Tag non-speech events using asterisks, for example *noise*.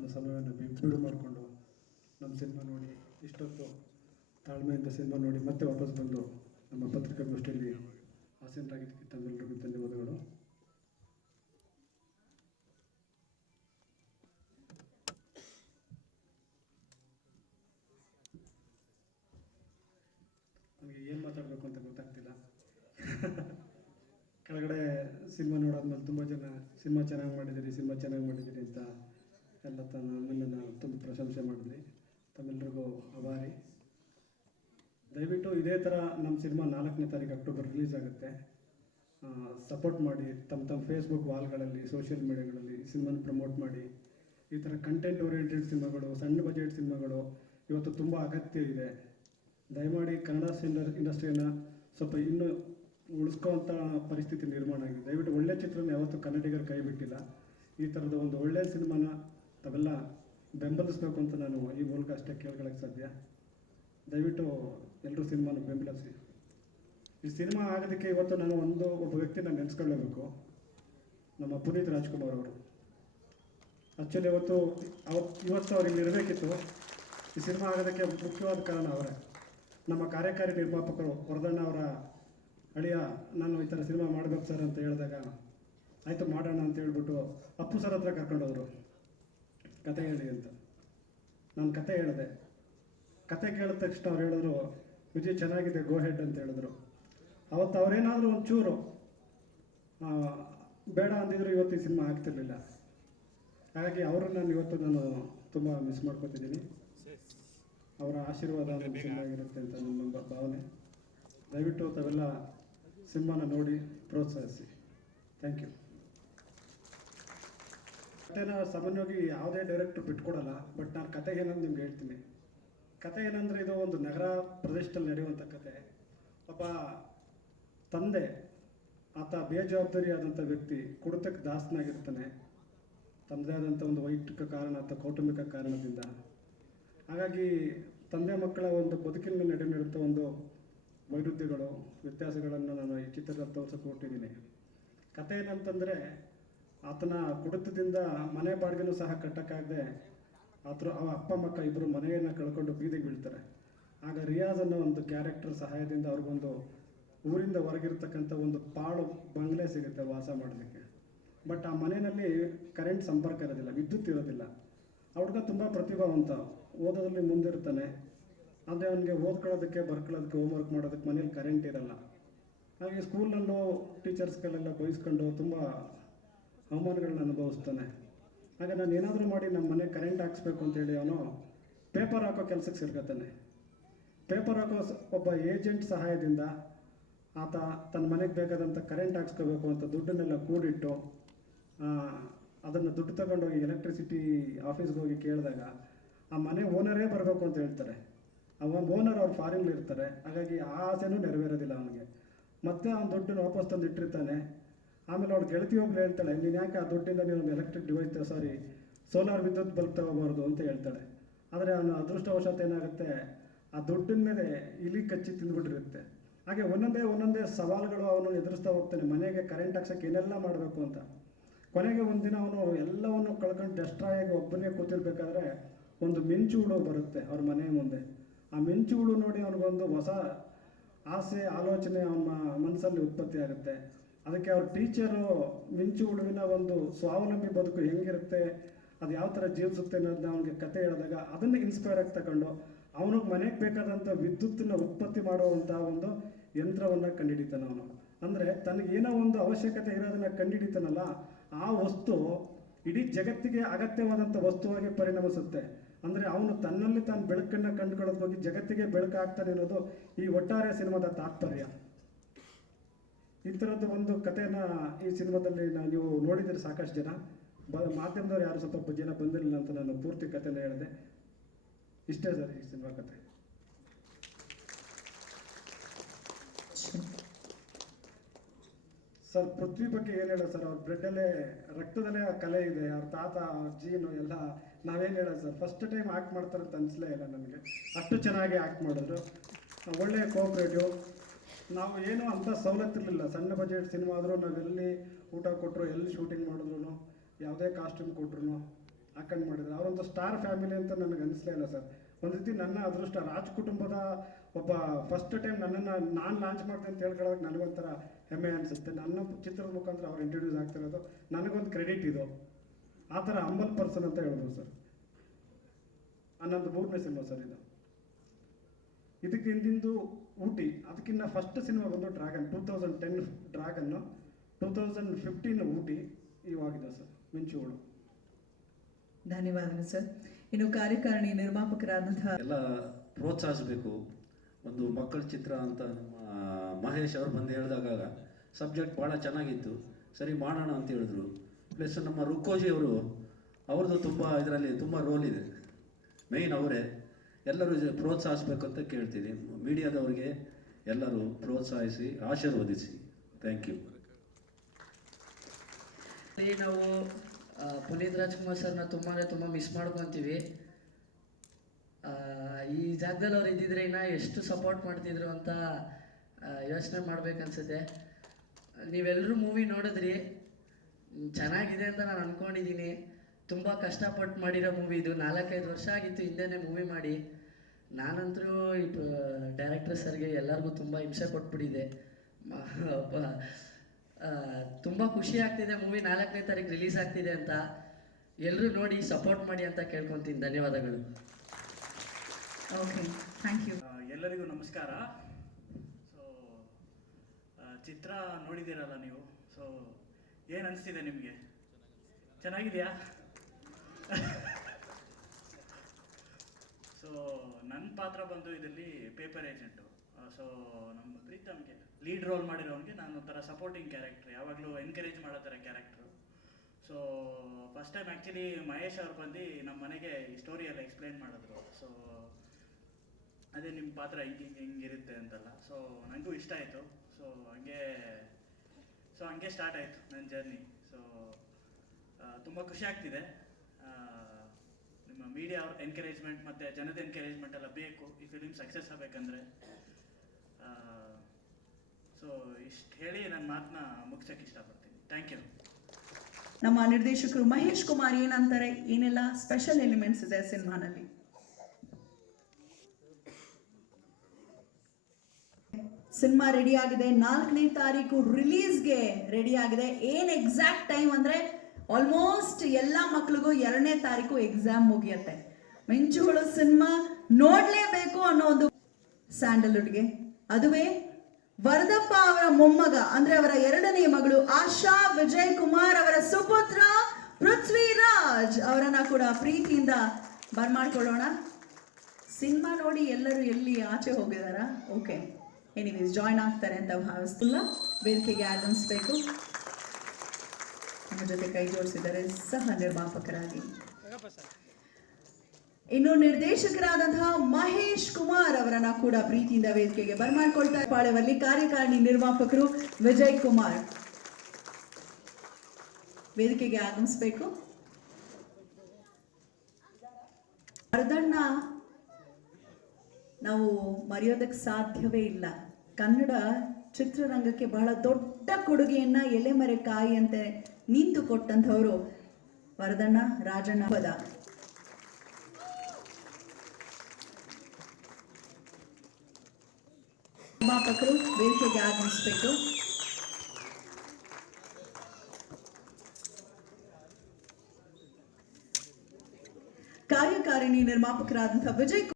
ತನ್ನ ಸಮಯವನ್ನು ಬಿಡು ಮಾಡಿಕೊಂಡು ನಮ್ಮ ಸಿನಿಮಾ ನೋಡಿ, ಇಷ್ಟೊತ್ತು ತಾಳ್ಮೆಯಿಂದ ಸಿನಿಮಾ ನೋಡಿ ಮತ್ತೆ ವಾಪಸ್ ಬಂದು ನಮ್ಮ ಪತ್ರಿಕಾಗೋಷ್ಠಿಯಲ್ಲಿ ಆಸೀನರಾಗಿದ್ದಕ್ಕೆ ತಮ್ಮೆಲ್ಲರಿಗೂ ಧನ್ಯವಾದಗಳು. ನನಗೆ ಏನು ಮಾತಾಡಬೇಕು ಅಂತ ಗೊತ್ತಾಗ್ತಿಲ್ಲ. *laughs* ಕೆಳಗಡೆ ಸಿನಿಮಾ ನೋಡಾದ್ಮೇಲೆ ತುಂಬ ಜನ, ಸಿನಿಮಾ ಚೆನ್ನಾಗಿ ಮಾಡಿದ್ದೀರಿ, ಸಿನಿಮಾ ಚೆನ್ನಾಗಿ ಮಾಡಿದ್ದೀರಿ ಅಂತ ಎಲ್ಲ ನನ್ನನ್ನು ತುಂಬ ಪ್ರಶಂಸೆ ಮಾಡಿದ್ರಿ. ತಮ್ಮೆಲ್ಲರಿಗೂ ಅಭಾರಿ ದಯವಿಟ್ಟು ಇದೇ ಥರ ನಮ್ಮ ಸಿನಿಮಾ ನಾಲ್ಕನೇ ತಾರೀಕು ಅಕ್ಟೋಬರ್ ರಿಲೀಸ್ ಆಗುತ್ತೆ. ಸಪೋರ್ಟ್ ಮಾಡಿ ತಮ್ಮ ತಮ್ಮ ಫೇಸ್ಬುಕ್ ವಾಲ್ಗಳಲ್ಲಿ ಸೋಷಿಯಲ್ ಮೀಡಿಯಾಗಳಲ್ಲಿ ಸಿನಿಮಾನ ಪ್ರಮೋಟ್ ಮಾಡಿ. ಈ ಥರ ಕಂಟೆಂಟ್ ಓರಿಯೆಂಟೆಡ್ ಸಿನಿಮಾಗಳು, ಸಣ್ಣ ಬಜೆಟ್ ಸಿನಿಮಾಗಳು ಇವತ್ತು ತುಂಬ ಅಗತ್ಯ ಇದೆ. ದಯಮಾಡಿ ಕನ್ನಡ ಸಿನಿಮಾ ಇಂಡಸ್ಟ್ರಿಯನ್ನು ಸ್ವಲ್ಪ ಇನ್ನೂ ಉಳಿಸ್ಕೋವಂಥ ಪರಿಸ್ಥಿತಿ ನಿರ್ಮಾಣ ಆಗಿದೆ. ದಯವಿಟ್ಟು ಒಳ್ಳೆ ಚಿತ್ರನ ಯಾವತ್ತೂ ಕನ್ನಡಿಗರು ಕೈ ಬಿಟ್ಟಿಲ್ಲ. ಈ ಥರದ ಒಂದು ಒಳ್ಳೆಯ ಸಿನಿಮಾನ ತಾವೆಲ್ಲ ಬೆಂಬಲಿಸಬೇಕು ಅಂತ ನಾನು ಈ ಮೂಲಕ ಅಷ್ಟೇ ಕೇಳ್ಕೊಳ್ಳೋಕ್ಕೆ ಸಾಧ್ಯ? ದಯವಿಟ್ಟು ಎಲ್ಲರೂ ಸಿನಿಮಾನ ಬೆಂಬಲಿಸಿ. ಈ ಸಿನಿಮಾ ಆಗೋದಕ್ಕೆ ಇವತ್ತು ನಾನು ಒಂದು ಒಬ್ಬ ವ್ಯಕ್ತಿನ ನೆನೆಸ್ಕೊಳ್ಳೇಬೇಕು. ನಮ್ಮ ಪುನೀತ್ ರಾಜ್ಕುಮಾರ್ ಅವರು. ಆ್ಯಕ್ಚುಲಿ ಇವತ್ತು ಅವತ್ತು ಇವತ್ತು ಅವ್ರಿಗೆ ಇರಬೇಕಿತ್ತು. ಈ ಸಿನಿಮಾ ಆಗೋದಕ್ಕೆ ಮುಖ್ಯವಾದ ಕಾರಣ ಅವರೇ. ನಮ್ಮ ಕಾರ್ಯಕಾರಿ ನಿರ್ಮಾಪಕರು ವರದಣ್ಣ ಅವರ ಅಳಿಯ, ನಾನು ಈ ಥರ ಸಿನಿಮಾ ಮಾಡ್ಬೇಕು ಸರ್ ಅಂತ ಹೇಳಿದಾಗ, ಆಯಿತು ಮಾಡೋಣ ಅಂತ ಹೇಳ್ಬಿಟ್ಟು ಅಪ್ಪು ಸರ್ ಹತ್ರ ಕರ್ಕೊಂಡೋದ್ರು ಕತೆ ಹೇಳಿ ಅಂತ. ನಾನು ಕತೆ ಹೇಳಿದೆ. ಕತೆ ಕೇಳಿದ ತಕ್ಷಣ ಅವ್ರು ಹೇಳಿದ್ರು ವಿಜಯ್ ಚೆನ್ನಾಗಿದೆ ಗೋ ಹೆಡ್ ಅಂತ ಹೇಳಿದ್ರು. ಅವತ್ತು ಅವರೇನಾದರೂ ಒಂಚೂರು ಬೇಡ ಅಂದಿದ್ರು ಇವತ್ತು ಈ ಸಿನಿಮಾ ಆಗ್ತಿರ್ಲಿಲ್ಲ. ಹಾಗಾಗಿ ಅವರನ್ನು ನಾನು ಇವತ್ತು ನಾನು ತುಂಬ ಮಿಸ್ ಮಾಡ್ಕೊತಿದ್ದೀನಿ. ಅವರ ಆಶೀರ್ವಾದ ಚೆನ್ನಾಗಿರುತ್ತೆ ಅಂತ ನನ್ನ ಭಾವನೆ. ದಯವಿಟ್ಟು ತಾವೆಲ್ಲ ಸಿನಿಮಾನ ನೋಡಿ ಪ್ರೋತ್ಸಾಹಿಸಿ. ಥ್ಯಾಂಕ್ ಯು ಕಥೆನ ಸಾಮಾನ್ಯವಾಗಿ ಯಾವುದೇ ಡೈರೆಕ್ಟ್ರು ಬಿಟ್ಕೊಡಲ್ಲ ಬಟ್ ನಾನು ಕತೆ ಏನಂತ ನಿಮ್ಗೆ ಹೇಳ್ತೀನಿ. ಕತೆ ಏನಂದರೆ ಇದು ಒಂದು ನಗರ ಪ್ರದೇಶದಲ್ಲಿ ನಡೆಯುವಂಥ ಕತೆ. ಪಾಪ ತಂದೆ, ಆತ ಬೇಜವಾಬ್ದಾರಿಯಾದಂಥ ವ್ಯಕ್ತಿ ಕುಡಿತಕ್ಕೆ ದಾಸನಾಗಿರ್ತಾನೆ. ತಂದೆ ಆದಂಥ ಒಂದು ವೈಯಕ್ತಿಕ ಕಾರಣ ಅಥವಾ ಕೌಟುಂಬಿಕ ಕಾರಣದಿಂದ. ಹಾಗಾಗಿ ತಂದೆ ಮಕ್ಕಳ ಒಂದು ಬದುಕಿನ ನಡೆ ನಡೆಯುವಂಥ ಒಂದು ವೈರುಧ್ಯಗಳು, ವ್ಯತ್ಯಾಸಗಳನ್ನು ನಾನು ಈ ಚಿತ್ರದಲ್ಲಿ ತೋರಿಸಕ್ಕೆ ಕೊಟ್ಟಿದ್ದೀನಿ ಕತೆ ಏನಂತಂದರೆ ಆತನ ಕುಡಿತದಿಂದ ಮನೆ ಬಾಡಿಗೆನೂ ಸಹ ಕಟ್ಟಕ್ಕಾಗದೆ ಆತರ ಅವ ಅಪ್ಪ ಮಕ್ಕ ಇಬ್ಬರು ಮನೆಯನ್ನು ಕಳ್ಕೊಂಡು ಬೀದಿಗೆ ಬೀಳ್ತಾರೆ. ಆಗ ರಿಯಾಜ್ ಅನ್ನೋ ಒಂದು ಕ್ಯಾರೆಕ್ಟರ್ ಸಹಾಯದಿಂದ ಅವ್ರಿಗೊಂದು ಊರಿಂದ ಹೊರಗಿರ್ತಕ್ಕಂಥ ಒಂದು ಪಾಳು ಬಂಗ್ಲೆ ಸಿಗುತ್ತೆ ವಾಸ ಮಾಡೋದಕ್ಕೆ ಬಟ್ ಆ ಮನೆಯಲ್ಲಿ ಕರೆಂಟ್ ಸಂಪರ್ಕ ಇರೋದಿಲ್ಲ, ವಿದ್ಯುತ್ ಇರೋದಿಲ್ಲ. ಅವ್ರಿಗ ತುಂಬ ಪ್ರತಿಭಾವಂತ, ಓದೋದ್ರಲ್ಲಿ ಮುಂದಿರ್ತಾನೆ. ಆದರೆ ಅವನಿಗೆ ಓದ್ಕೊಳ್ಳೋದಕ್ಕೆ, ಬರ್ಕೊಳ್ಳೋದಕ್ಕೆ ಹೋಮ್ವರ್ಕ್ ಮಾಡೋದಕ್ಕೆ ಮನೇಲಿ ಕರೆಂಟ್ ಇರಲ್ಲ. ಹಾಗೆ ಸ್ಕೂಲಲ್ಲೂ ಟೀಚರ್ಸ್ಗಳೆಲ್ಲ ಬಯಸ್ಕೊಂಡು ತುಂಬ ಅವಮಾನಗಳನ್ನ ಅನುಭವಿಸ್ತಾನೆ. ಹಾಗೆ ನಾನು ಏನಾದರೂ ಮಾಡಿ ನಮ್ಮ ಮನೆ ಕರೆಂಟ್ ಹಾಕ್ಸ್ಬೇಕು ಅಂತೇಳಿ ಅವನು ಪೇಪರ್ ಹಾಕೋ ಕೆಲಸಕ್ಕೆ ಸೇರ್ಕೊತಾನೆ ಪೇಪರ್ ಹಾಕೋ ಒಬ್ಬ ಏಜೆಂಟ್ ಸಹಾಯದಿಂದ ಆತ ತನ್ನ ಮನೆಗೆ ಬೇಕಾದಂಥ ಕರೆಂಟ್ ಹಾಕ್ಸ್ಕೋಬೇಕು ಅಂತ ದುಡ್ಡನ್ನೆಲ್ಲ ಕೂಡಿಟ್ಟು ಅದನ್ನು ದುಡ್ಡು ತಗೊಂಡೋಗಿ ಎಲೆಕ್ಟ್ರಿಸಿಟಿ ಆಫೀಸ್ಗೆ ಹೋಗಿ ಕೇಳಿದಾಗ ಆ ಮನೆ ಓನರೇ ಬರಬೇಕು ಅಂತ ಹೇಳ್ತಾರೆ. ಅವ ಓನರ್ ಅವ್ರು ಫಾರಿನ್ಲಿರ್ತಾರೆ ಹಾಗಾಗಿ ಆ ಆಸೆನೂ ನೆರವೇರೋದಿಲ್ಲ ಅವನಿಗೆ. ಮತ್ತೆ ಅವ್ನ ದುಡ್ಡನ್ನು ವಾಪಸ್ ತಂದು ಇಟ್ಟಿರ್ತಾನೆ ಆಮೇಲೆ ಅವ್ಳು ಗೆಳತಿ ಒಬ್ರು ಹೇಳ್ತಾಳೆ, ನೀನು ಯಾಕೆ ಆ ದುಡ್ಡಿಂದ ನೀನು ಎಲೆಕ್ಟ್ರಿಕ್ ಡಿವೈಸ್ ಸಾರಿ ಸೋಲಾರ್ ವಿದ್ಯುತ್ ಬಲ್ಬ್ ತಗೋಬಾರ್ದು ಅಂತ ಹೇಳ್ತಾಳೆ. ಆದರೆ ಅವನು ಅದೃಷ್ಟವಶಾತ್ ಏನಾಗುತ್ತೆ, ಆ ದುಡ್ಡಿನ ಮೇಲೆ ಇಲಿ ಕಚ್ಚಿ ತಿಂದ್ಬಿಟ್ಟಿರುತ್ತೆ. ಹಾಗೆ ಒಂದೊಂದೇ ಒಂದೊಂದೇ ಸವಾಲುಗಳು ಅವನು ಎದುರಿಸ್ತಾ ಹೋಗ್ತಾನೆ, ಮನೆಗೆ ಕರೆಂಟ್ ಹಾಕ್ಸೋಕ್ಕೆ ಏನೆಲ್ಲ ಮಾಡಬೇಕು ಅಂತ. ಕೊನೆಗೆ ಒಂದಿನ ಅವನು ಎಲ್ಲವನ್ನು ಕಳ್ಕೊಂಡು ಡೆಸ್ಟ್ರಾಯಾಗಿ ಒಬ್ಬನೇ ಕೂತಿರ್ಬೇಕಾದ್ರೆ ಒಂದು ಮಿಂಚು ಹುಳು ಬರುತ್ತೆ ಅವ್ರ ಮನೆ ಮುಂದೆ. ಆ ಮಿಂಚು ಹುಳು ನೋಡಿ ಅವನಿಗೊಂದು ಹೊಸ ಆಸೆ, ಆಲೋಚನೆ ಅವನ ಮನಸ್ಸಲ್ಲಿ ಉತ್ಪತ್ತಿ ಆಗುತ್ತೆ. ಅದಕ್ಕೆ ಅವ್ರ ಟೀಚರು ಮಿಂಚು ಹುಡುವಿನ ಒಂದು ಸ್ವಾವಲಂಬಿ ಬದುಕು ಹೆಂಗಿರುತ್ತೆ, ಅದು ಯಾವ ಥರ ಜೀವಿಸುತ್ತೆ ಅನ್ನೋದನ್ನ ಅವನಿಗೆ ಕತೆ ಹೇಳಿದಾಗ ಅದನ್ನು ಇನ್ಸ್ಪೈರ್ ಆಗಿ ತಗೊಂಡು ಅವನಿಗೆ ಮನೆಗೆ ಬೇಕಾದಂಥ ವಿದ್ಯುತ್ತನ್ನು ಉತ್ಪತ್ತಿ ಮಾಡುವಂಥ ಒಂದು ಯಂತ್ರವನ್ನು ಕಂಡುಹಿಡಿತಾನೆ ಅವನು. ಅಂದರೆ ತನಗೇನೋ ಒಂದು ಅವಶ್ಯಕತೆ ಇರೋದನ್ನು ಕಂಡುಹಿಡಿತಾನಲ್ಲ ಆ ವಸ್ತು ಇಡೀ ಜಗತ್ತಿಗೆ ಅಗತ್ಯವಾದಂಥ ವಸ್ತುವಾಗಿ ಪರಿಣಮಿಸುತ್ತೆ. ಅಂದರೆ ಅವನು ತನ್ನಲ್ಲಿ ತಾನು ಬೆಳಕನ್ನು ಕಂಡುಕೊಳ್ಳೋದು ಬಗ್ಗೆ ಜಗತ್ತಿಗೆ ಬೆಳಕಾಗ್ತಾನೆ ಅನ್ನೋದು ಈ ಒಟ್ಟಾರೆ ಸಿನಿಮಾದ ತಾತ್ಪರ್ಯ. ಈ ಒಂದು ಕಥೆನ ಈ ಸಿನಿಮಾದಲ್ಲಿ ನಾ- ನೀವು ನೋಡಿದರೆ ಸಾಕಷ್ಟು ಜನ. ಬ ಮಾಧ್ಯಮದವ್ರು ಯಾರು ಸ್ವಲ್ಪ ಜನ ಬಂದಿರಲಿಲ್ಲ ಅಂತ ನಾನು ಪೂರ್ತಿ ಕಥೆನ ಹೇಳಿದೆ. ಇಷ್ಟೇ ಸರ್ ಈ ಸಿನಿಮಾ ಕತೆ ಸರ್, ಪೃಥ್ವಿ ಬಗ್ಗೆ ಏನು ಹೇಳೋದು ಸರ್? ಅವ್ರ ಬ್ಲಡ್ಡಲ್ಲೇ ರಕ್ತದಲ್ಲೇ ಆ ಕಲೆ ಇದೆ. ಅವ್ರ ತಾತ, ಅವ್ರ ಜೀನು ಎಲ್ಲ ನಾವೇನು ಹೇಳೋದು ಸರ್? ಫಸ್ಟ್ ಟೈಮ್ ಆ್ಯಕ್ಟ್ ಮಾಡ್ತಾರೆ ಅಂತ ಅನಿಸ್ಲೇ ಇಲ್ಲ ನನಗೆ. ಅಷ್ಟು ಚೆನ್ನಾಗಿ ಆ್ಯಕ್ಟ್ ಮಾಡಿದ್ರು. ಒಳ್ಳೆಯ ಕೋಆಪ್ರೇಟಿವ್ ನಾವು ಏನು ಅಂಥ ಸವಲತ್ತಿರಲಿಲ್ಲ. ಸಣ್ಣ ಬಜೆಟ್ ಸಿನಿಮಾ ಆದರೂ ನಾವೆಲ್ಲಿ ಊಟ ಕೊಟ್ಟರು ಎಲ್ಲಿ ಶೂಟಿಂಗ್ ಮಾಡಿದ್ರು ಯಾವುದೇ ಕಾಸ್ಟ್ಯೂಮ್ ಕೊಟ್ರು ಹಾಕೊಂಡು ಮಾಡಿದ್ರು ಅವರೊಂದು ಸ್ಟಾರ್ ಫ್ಯಾಮಿಲಿ ಅಂತ ನನಗೆ ಅನಿಸ್ಲೇ ಇಲ್ಲ ಸರ್. ಒಂದು ರೀತಿ ನನ್ನ ಅದೃಷ್ಟ ರಾಜ್ ಕುಟುಂಬದ ಒಬ್ಬ ಫಸ್ಟ್ ಟೈಮ್ ನನ್ನನ್ನು ನಾನು ಲಾಂಚ್ ಮಾಡ್ತೀನಿ ಅಂತ ಹೇಳ್ಕೊಳ್ಳೋಕೆ ನನಗೊಂಥರ ಹೆಮ್ಮೆ ಅನಿಸುತ್ತೆ. ನನ್ನ ಚಿತ್ರದ ಮುಖಾಂತರ ಅವ್ರು ಇಂಟ್ರೊಡ್ಯೂಸ್ ಆಗ್ತಿರೋದು ನನಗೊಂದು ಕ್ರೆಡಿಟ್ ಇದು. ಆ ಥರ ಅಂಬಲ್ ಪರ್ಸನ್ ಅಂತ ಹೇಳ್ಬೋದು ಸರ್. ಹನ್ನೊಂದು ಮೂರನೇ ಸಿನಿಮಾ ಸರ್ ಇದು. ಇದಕ್ಕೆ ಹಿಂದಿಂದು ಊಟಿ ಅದಕ್ಕಿಂತ ಫಸ್ಟ್ ಸಿನಿಮಾ ಬಂದು ಡ್ರ್ಯಾಗನ್ ಟೂ ತೌಸಂಡ್ ಟೆನ್ ಡ್ರ್ಯಾಗನ್ನು ಟೂ ತೌಸಂಡ್ ಫಿಫ್ಟೀನ್ ಊಟಿ ಇವಾಗಿದೆ ಸರ್ ಮಿಂಚುಗಳು ಧನ್ಯವಾದಗಳು ಸರ್. ಇನ್ನು ಕಾರ್ಯಕಾರಿಣಿ ನಿರ್ಮಾಪಕರಾದಂತಹ ಎಲ್ಲ ಪ್ರೋತ್ಸಾಹಿಸಬೇಕು. ಒಂದು ಮಕ್ಕಳ ಚಿತ್ರ ಅಂತ ನಮ್ಮ ಮಹೇಶ್ ಅವರು ಬಂದು ಹೇಳಿದಾಗ ಸಬ್ಜೆಕ್ಟ್ ಭಾಳ ಚೆನ್ನಾಗಿತ್ತು. ಸರಿ ಮಾಡೋಣ ಅಂತ ಹೇಳಿದ್ರು. ಪ್ಲಸ್ ನಮ್ಮ ರುಕೋಜಿ ಅವರು ಅವ್ರದ್ದು ತುಂಬ ಇದರಲ್ಲಿ ತುಂಬ ರೋಲ್ ಇದೆ. ಮೇಯ್ನ್ ಅವರೇ. ಎಲ್ಲರೂ ಪ್ರೋತ್ಸಾಹಿಸ್ಬೇಕು ಅಂತ ಕೇಳ್ತೀನಿ. ಮೀಡಿಯಾದವ್ರಿಗೆ ಎಲ್ಲರೂ ಪ್ರೋತ್ಸಾಹಿಸಿ ಆಶೀರ್ವದಿಸಿ ಥ್ಯಾಂಕ್ ಯು ನಾವು ಪುನೀತ್ ರಾಜ್ಕುಮಾರ್ ಸರ್ನ ತುಂಬಾ ತುಂಬ ಮಿಸ್ ಮಾಡ್ಕೊತೀವಿ. ಈ ಜಾಗದಲ್ಲಿ ಅವ್ರು ಇದ್ದಿದ್ರೆ ಇನ್ನ ಎಷ್ಟು ಸಪೋರ್ಟ್ ಮಾಡ್ತಿದ್ರು ಅಂತ ಯೋಚನೆ ಮಾಡ್ಬೇಕನ್ಸುತ್ತೆ. ನೀವೆಲ್ಲರೂ ಮೂವಿ ನೋಡಿದ್ರಿ. ಚೆನ್ನಾಗಿದೆ ಅಂತ ನಾನು ಅಂದ್ಕೊಂಡಿದ್ದೀನಿ ತುಂಬ ಕಷ್ಟಪಟ್ಟು ಮಾಡಿರೋ ಮೂವಿ ಇದು. ನಾಲ್ಕೈದು ವರ್ಷ ಆಗಿತ್ತು ಹಿಂದೆನೇ ಮೂವಿ ಮಾಡಿ. ನಾನಂತರೂ ಈ ಡೈರೆಕ್ಟರ್ ಸರ್ಗೆ ಎಲ್ಲರಿಗೂ ತುಂಬ ಹಿಂಸೆ ಕೊಟ್ಬಿಟ್ಟಿದೆ ತುಂಬ ಖುಷಿ ಆಗ್ತಿದೆ ಮೂವಿ ನಾಲ್ಕನೇ ತಾರೀಕು ರಿಲೀಸ್ ಆಗ್ತಿದೆ ಅಂತ. ಎಲ್ಲರೂ ನೋಡಿ ಸಪೋರ್ಟ್ ಮಾಡಿ ಅಂತ ಕೇಳ್ಕೊತೀನಿ. ಧನ್ಯವಾದಗಳು. Okay thank you. ಎಲ್ಲರಿಗೂ ನಮಸ್ಕಾರ. ಸೊ ಚಿತ್ರ ನೋಡಿದ್ದೀರಲ್ಲ ನೀವು? ಸೊ ಏನು ಅನಿಸ್ತಿದೆ ನಿಮಗೆ? ಚೆನ್ನಾಗಿದೆಯಾ? ಸೊ ನನ್ನ ಪಾತ್ರ ಬಂದು ಇದರಲ್ಲಿ ಪೇಪರ್ ಏಜೆಂಟು ಸೊ ನಮ್ಮ ಪ್ರೀತಮ್ಗೆ ಲೀಡ್ ರೋಲ್ ಮಾಡಿರೋನಿಗೆ ನಾನು ಒಂಥರ ಸಪೋರ್ಟಿಂಗ್ ಕ್ಯಾರೆಕ್ಟ್ರ್ ಯಾವಾಗಲೂ ಎನ್ಕರೇಜ್ ಮಾಡೋ ಥರ character so first time actually Mahesh ಅವ್ರು ಬಂದು ನಮ್ಮ ಮನೆಗೆ ಈ ಸ್ಟೋರಿ ಎಲ್ಲ ಎಕ್ಸ್ಪ್ಲೈನ್ ಮಾಡಿದ್ರು. ಸೊ ಅದೇ ನಿಮ್ಮ ಪಾತ್ರ ಹಿಂಗೆ ಹಿಂಗೆ ಹಿಂಗಿರುತ್ತೆ ಅಂತೆಲ್ಲ. ಸೊ ನನಗೂ ಇಷ್ಟ ಆಯಿತು. ಸೊ ಹಂಗೆ ಸೊ ಹಂಗೆ ಸ್ಟಾರ್ಟ್ ಆಯಿತು ನನ್ನ ಜರ್ನಿ ಸೊ ತುಂಬ ಖುಷಿ ಆಗ್ತಿದೆ. ನಿಮ್ಮ ಮೀಡಿಯಾ ಅವ್ರ ಎನ್ಕರೇಜ್ಮೆಂಟ್ ಮತ್ತು ಜನದ ಎನ್ಕರೇಜ್ಮೆಂಟ್ ಎಲ್ಲ ಬೇಕು. ಈ ಫಿಲಿಮ್ ಸಕ್ಸಸ್ ಆಗಬೇಕಂದ್ರೆ ಸೊ ಇಷ್ಟು ಹೇಳಿ ನನ್ನ ಮಾತನ್ನ ಮುಗಿಸೋಕೆ ಇಷ್ಟಪಡ್ತೀನಿ. ಥ್ಯಾಂಕ್ ಯು ನಮ್ಮ ನಿರ್ದೇಶಕರು ಮಹೇಶ್ ಕುಮಾರ್ ಏನಂತಾರೆ? ಏನೆಲ್ಲ ಸ್ಪೆಷಲ್ ಎಲಿಮೆಂಟ್ಸ್ ಇದೆ ಸಿನಿಮಾನಲ್ಲಿ? ಸಿನಿಮಾ ರೆಡಿ ಆಗಿದೆ. ನಾಲ್ಕನೇ ತಾರೀಕು ರಿಲೀಸ್ಗೆ ರೆಡಿ ಆಗಿದೆ. ಏನ್ ಎಕ್ಸಾಕ್ಟ್ ಟೈಮ್ ಅಂದ್ರೆ ಆಲ್ಮೋಸ್ಟ್ ಎಲ್ಲ ಮಕ್ಳಿಗೂ ಎರಡನೇ ತಾರೀಕು ಎಕ್ಸಾಮ್ ಮುಗಿಯತ್ತೆ. ಮಿಂಚುಗಳು ಸಿನಿಮಾ ನೋಡ್ಲೇಬೇಕು ಅನ್ನೋ ಒಂದು ಸ್ಯಾಂಡಲ್ವುಡ್ಗೆ. ಅದುವೇ ವರದಪ್ಪ ಅವರ ಮೊಮ್ಮಗ, ಅಂದ್ರೆ ಅವರ ಎರಡನೇ ಮಗಳು ಆಶಾ ವಿಜಯ್ ಕುಮಾರ್ ಅವರ ಸುಪುತ್ರ ಪೃಥ್ವಿರಾಜ್ ಅವರನ್ನ ಕೂಡ ಪ್ರೀತಿಯಿಂದ ಬರ್ಮಾಡ್ಕೊಳ್ಳೋಣ. ಸಿನಿಮಾ ನೋಡಿ ಎಲ್ಲರೂ ಎಲ್ಲಿ ಆಚೆ ಹೋಗಿದಾರಾ? ಓಕೆ ಎನಿವೇಸ್ ಜಾಯ್ನ್ ಆಗ್ತಾರೆ ಅಂತ ಭಾವಿಸ್ತಿಲ್ಲ. ವೇದಿಕೆಗೆ ಆಗಮಿಸ್ಬೇಕು ನಮ್ಮ ಜೊತೆ ಕೈ ಜೋಡಿಸಿದ್ದಾರೆ ಸಹ ನಿರ್ಮಾಪಕರಾಗಿ. ಇನ್ನು ನಿರ್ದೇಶಕರಾದಂತಹ ಮಹೇಶ್ ಕುಮಾರ್ ಅವರನ್ನ ಕೂಡ ಪ್ರೀತಿಯಿಂದ ವೇದಿಕೆಗೆ ಬರ್ಮಾಡ್ಕೊಳ್ತಾ ಪಾಳೆವಲ್ಲಿ ಕಾರ್ಯಕಾರಿಣಿ ನಿರ್ಮಾಪಕರು ವಿಜಯ್ ಕುಮಾರ್. ವೇದಿಕೆಗೆ ಆಗಮಿಸ್ಬೇಕು. ಅರ್ಧಣ್ಣ, ನಾವು ಮರೆಯೋದಕ್ಕೆ ಸಾಧ್ಯವೇ ಇಲ್ಲ. ಕನ್ನಡ ಚಿತ್ರರಂಗಕ್ಕೆ ಬಹಳ ದೊಡ್ಡ ಕೊಡುಗೆಯನ್ನ ಎಲೆಮರೆ ಕಾಯಿಯಂತೆ ನಿಂತು ಕೊಟ್ಟಂಥವರು ವರದಣ್ಣ ರಾಜಣ್ಣ ಪದ. ನಿರ್ಮಾಪಕರು ವೇದಿಕೆಗೆ ಆಗಮಿಸಬೇಕು. ಕಾರ್ಯಕಾರಿಣಿ ನಿರ್ಮಾಪಕರಾದಂತಹ ವಿಜಯ್